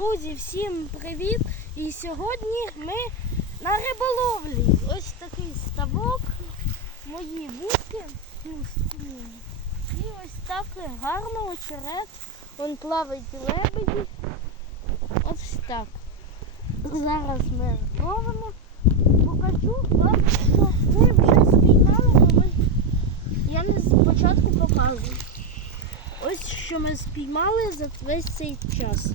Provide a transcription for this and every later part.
Друзі, всім привіт! І сьогодні ми на риболовлі. Ось такий ставок, мої вудки. І ось так гарно очерет. Вон плавають лебеді. Ось так. Зараз ми ловимо. Покажу вам, що ми вже спіймали, бо ми... я не спочатку показую. Ось що ми спіймали за весь цей час.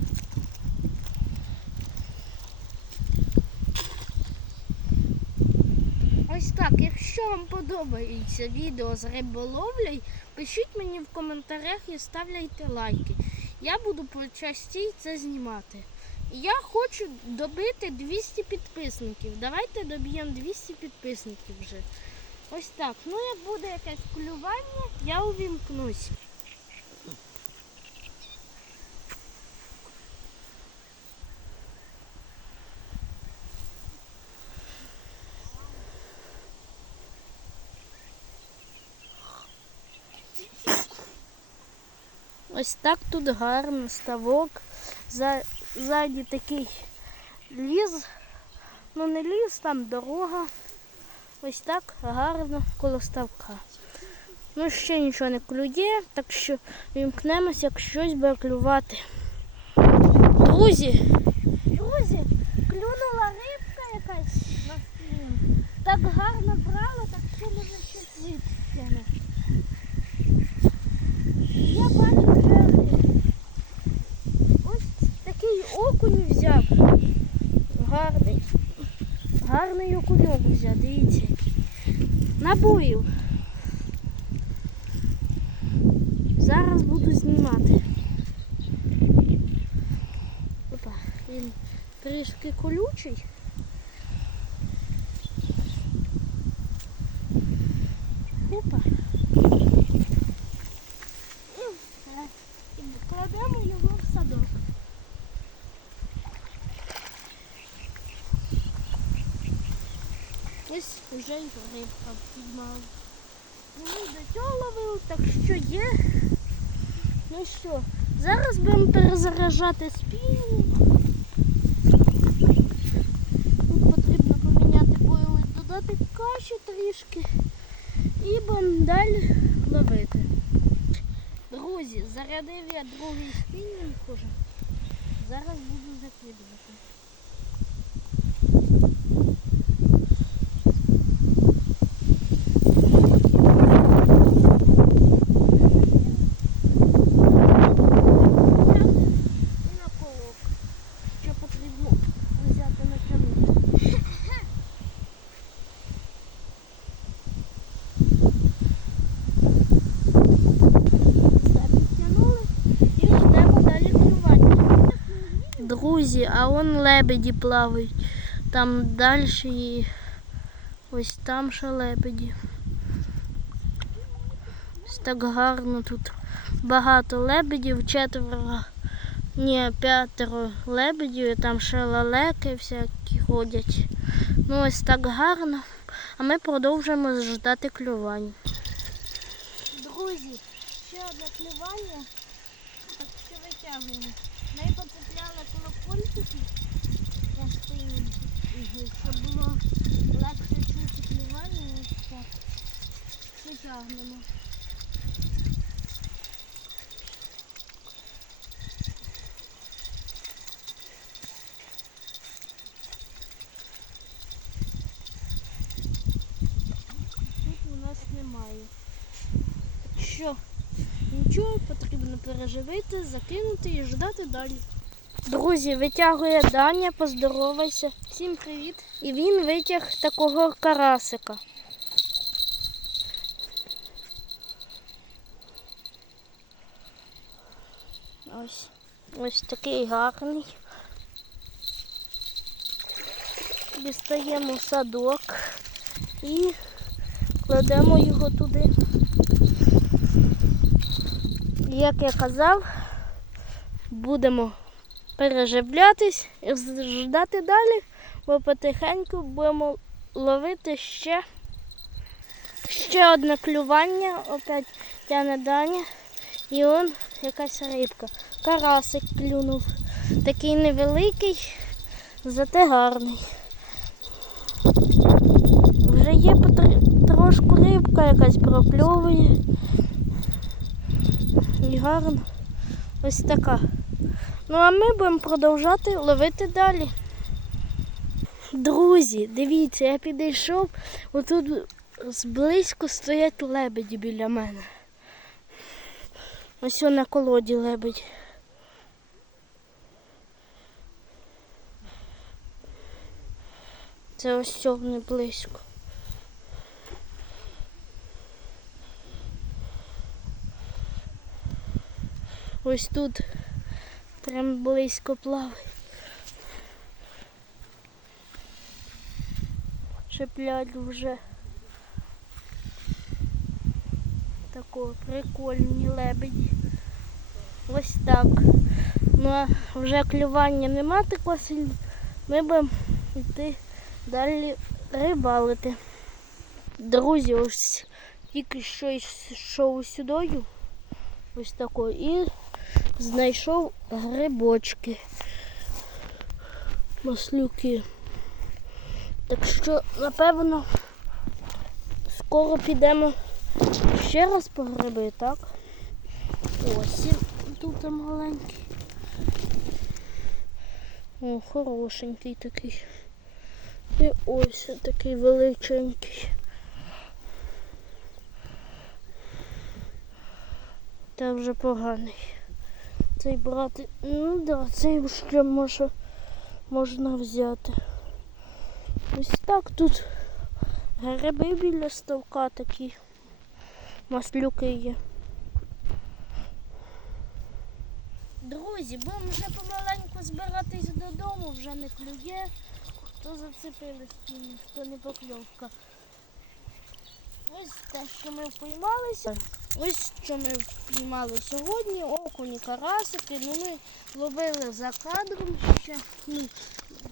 Так, якщо вам подобається відео з риболовлею, пишіть мені в коментарях і ставляйте лайки. Я буду почастій це знімати. Я хочу добити 200 підписників. Давайте доб'ємо 200 підписників вже. Ось так. Ну, як буде якесь клювання, я увімкнусь. Ось так тут гарно ставок. За, ззаді такий ліс. Ну не ліс, там дорога. Ось так гарно коло ставка. Ну ще нічого не клює, так що вімкнемося, як щось буде клювати. Друзі, друзі, клюнула рибка якась на спину. Так гарно брала, так що може щось витягне. Я бачу вже ось такий окунь взяв. Гарний. Гарний окуньок взяв, дивіться. Набоїв. Зараз буду знімати. Опа, він трішки колючий. Опа. І все. І кладемо його в садок. Ось вже й рибка піймав. Ну, Ми до цього ловили, так що є. Ну що, зараз будемо перезаряджати спільник. Тут потрібно поміняти бойли, додати каші трішки і далі ловити. Друзі, зарядив я другий спільник уже. Зараз буду закидувати. І на колок. Що потрібно взяти на камінь. Все підтягнули і ждемо далі клювання. Друзі, а он лебеді плавають. Там далі і ось там ще лебеді. Ось так гарно тут багато лебедів, четверо, ні, п'ятеро лебедів, там ще лелеки всякі ходять. Ну ось так гарно. А ми продовжуємо ждати клювань. Друзі, ще одне клювання. Так що витягуємо. На спині, щоб було легше чути клювання. Ось так. Витягнемо. Тут немає. Що? Нічого, потрібно переживити, закинути і ждати далі. Друзі, витягує Даня, поздоровайся. Всім привіт. І він витяг такого карасика. Ось. Ось такий гарний. Дістаємо садок і кладемо його туди. Як я казав, будемо переживлятись і ждати далі, бо потихеньку будемо ловити ще, ще одне клювання, опять тяне Даня, і он якась рибка. Карасик клюнув. Такий невеликий, зате гарний. Вже є трошку рибка якась прокльовує. І гарно. Ось така. Ну а ми будемо продовжати ловити далі. Друзі, дивіться, я підійшов, отут зблизько стоять лебеді біля мене. Ось на колоді лебедь. Це ось сьогодні близько. Ось тут прям близько плаває. Шиплять вже. Тако прикольні лебеді. Ось так. Ну а вже клювання нема такого сильного. Ми будемо йти далі рибалити. Друзі, ось тільки що йшов сюдою. Ось такою. І знайшов грибочки. Маслюки. Так що, напевно, скоро підемо ще раз по гриби, так? Ось тут маленький. О, хорошенький такий. І ось такий величенький. Та вже поганий. Цей брати, ну да, цей ще може можна взяти. Ось так тут гриби біля ставка такі. Маслюки є. Друзі, будемо вже помаленьку збиратись додому, вже не клює. Хто зацепили стіни, хто не покльовка. Ось те, що ми впіймалися. Ось що ми впіймали сьогодні. Окуні, карасики. Ну, ми ловили за кадром ще, ну,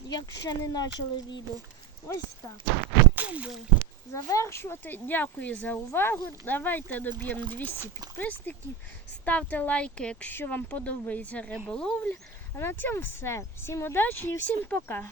як ще не почали відео. Ось так. Потім будемо завершувати. Дякую за увагу. Давайте доб'ємо 200 підписників. Ставте лайки, якщо вам подобається риболовля. А на цьому все. Всім удачі і всім пока.